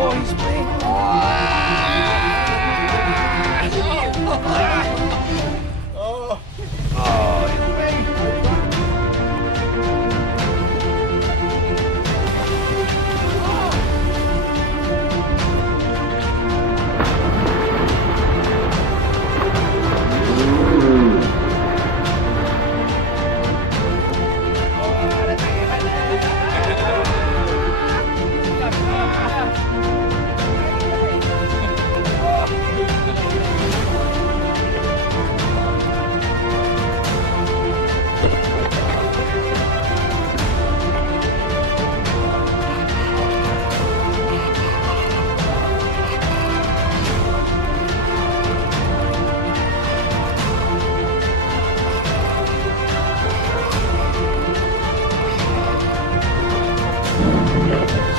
Oh, he's playing.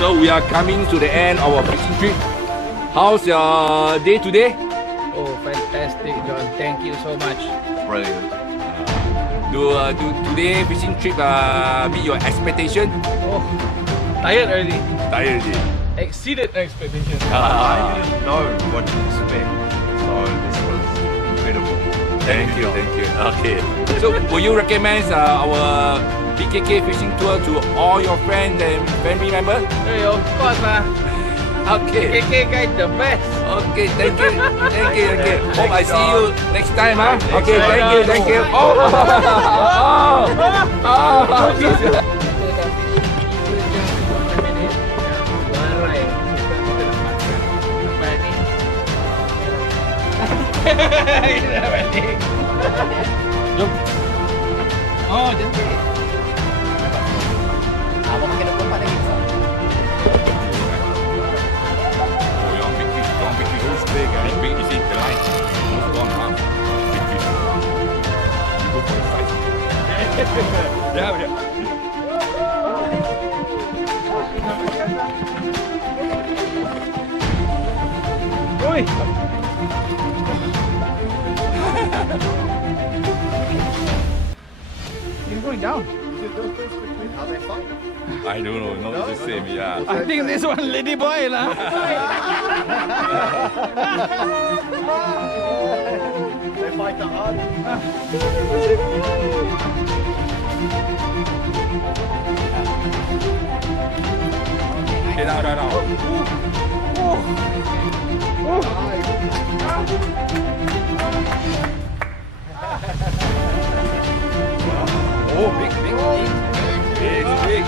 So we are coming to the end of our fishing trip. How's your day today? Oh, fantastic, John. Thank you so much. Brilliant. Do today fishing trip meet your expectation? Oh, tired already. Tired already. Exceeded expectations. I didn't know what to expect, so this was incredible. Thank you. Okay. So will you recommend our BKK fishing tour to all your friends and family members? Hey, of course lah. Okay. BKK guy the best. Okay, thank you. Hope I see you next time, huh? Okay, thank you. Oh. Jom. Oh, cantik. Abang makin 24 lagi. Oh, yang big fish. Those big, big you see the line. Move on, huh? Big fish. You go for the size. Yeah. Oi. He's going down. I don't know, not the same, yeah. I think this one lady boy lah. They fight the hard. Okay, now. Oh, big. It's big.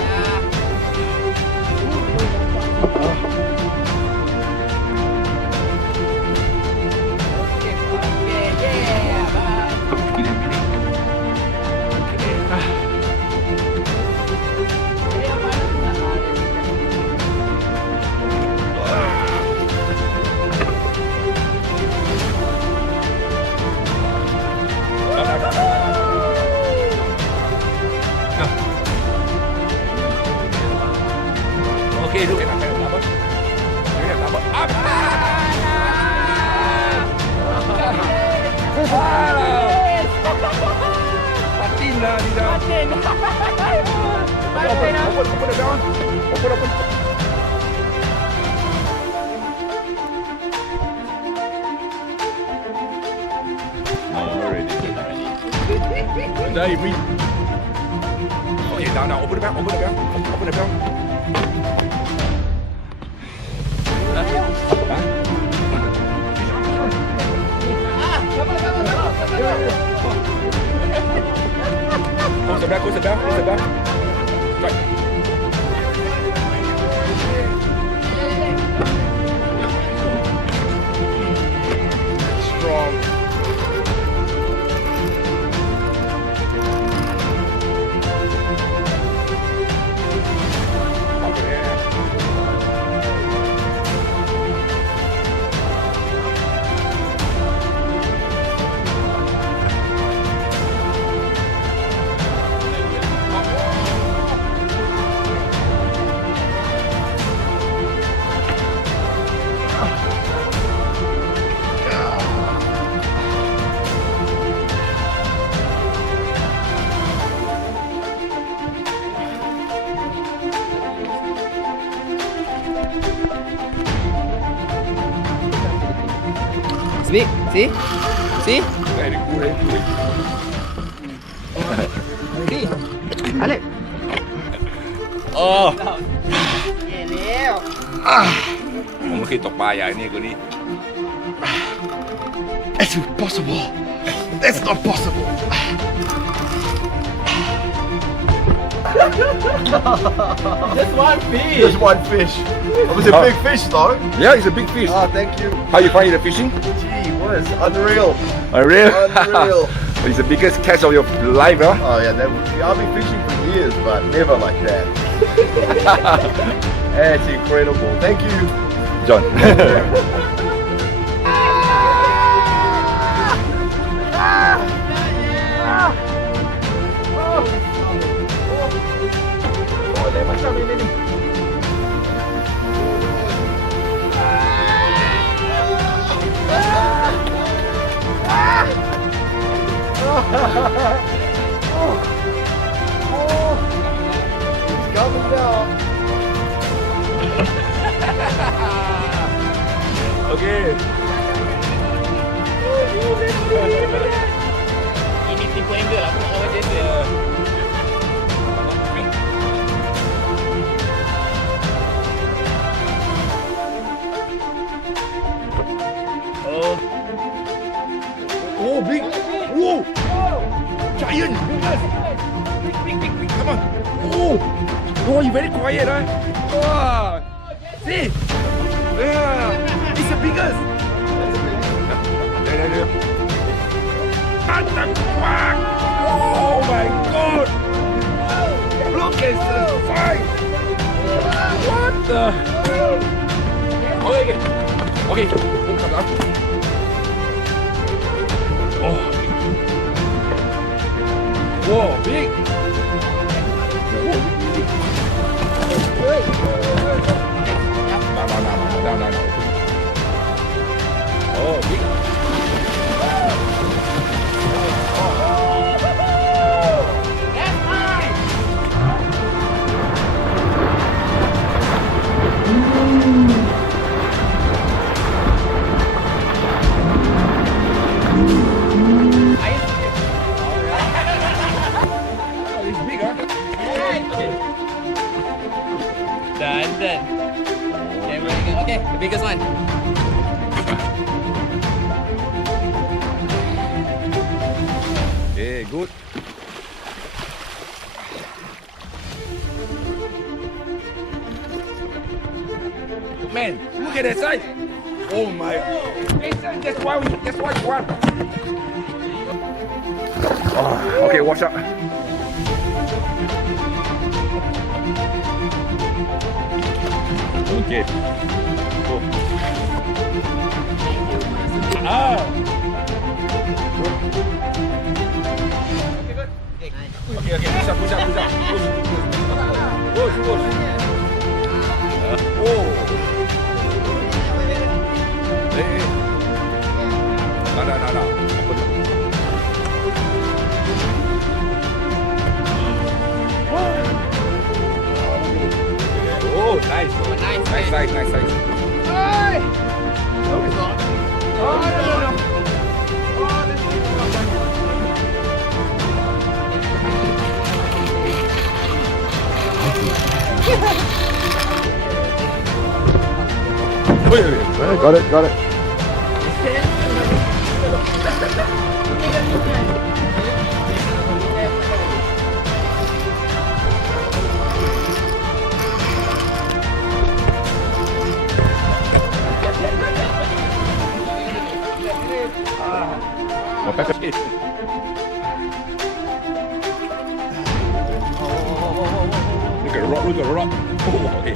Okay, look at that number. Look at that number. Up! Patin lah di dalam. Open the down. Open. Oh, already. Diving. Okay, down. Open the bell. Close the bell. Right. Strong. big. See? See? Very good, very good. See? Alex. โอ้ เย่แล้ว ผมไม่เคยตกปลาใหญ่นี่กว่านี้ It's impossible. That's not possible. Just one fish. Just one fish. It was a big fish though. Yeah, it's a big fish. Oh, thank you. How you find the fishing? Gee whiz, unreal. Real? Unreal. It's the biggest catch of your life, huh? Oh yeah, that would be, I've been fishing for years, but never like that. That's incredible. Thank you. John. He's coming down. Okay. Ini tipu angle aku nak lawan Jason. Oh, big. Whoa. Giant. Big, big, big, big. Come on. Oh. Oh, you very quiet, huh? Wow. See? Yeah. It's the biggest. What the fuck? Oh my god. Look at the size. What the? Okay. Okay. Come on. Oh. Whoa, big. No. Oh, big. Done. Okay, we're good. Okay, the biggest one. Okay, good. Man, look at that size. Oh my. That's why you want. Oh, okay, watch out. Okay. Go. Ah. Okay, push up. Push. Oh. Hey. No. Oh, nice. Nice. Hey! No, it's not. Oh, no. Oh, this is Wait. Got it. Look at the rock. Oh, okay.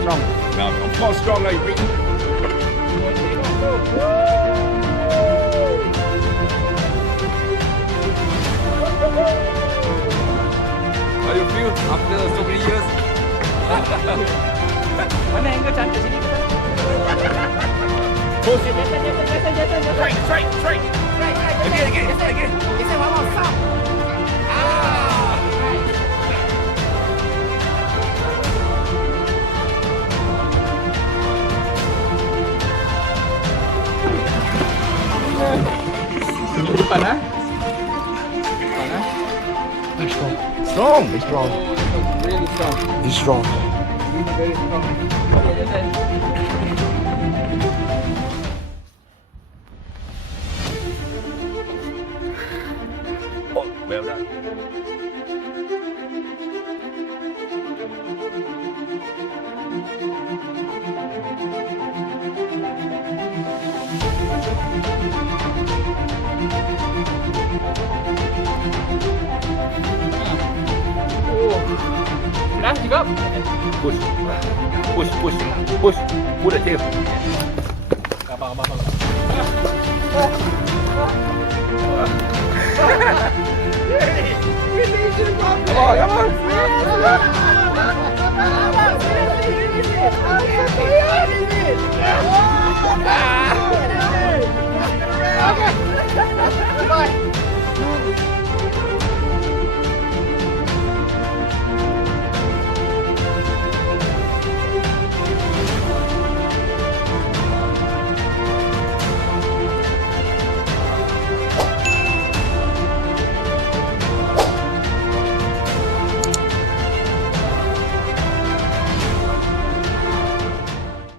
Strong. Now, of course, strong like you. How you feel after so many years? Mana angle cantik sini kita. Push. Yes, yes, yes, yes, yes, yes, yes. Straight, straight, straight. Again. Yes, mama, stop. Ah. Depan ah. Depan ah. Very strong. Strong. Oh, that was really strong. He's strong. Really very strong. Okay, yes, yes. Oh, well done. Keras juga. Push. Push, push, push. Pull the tail. Abang. Come on. Ah!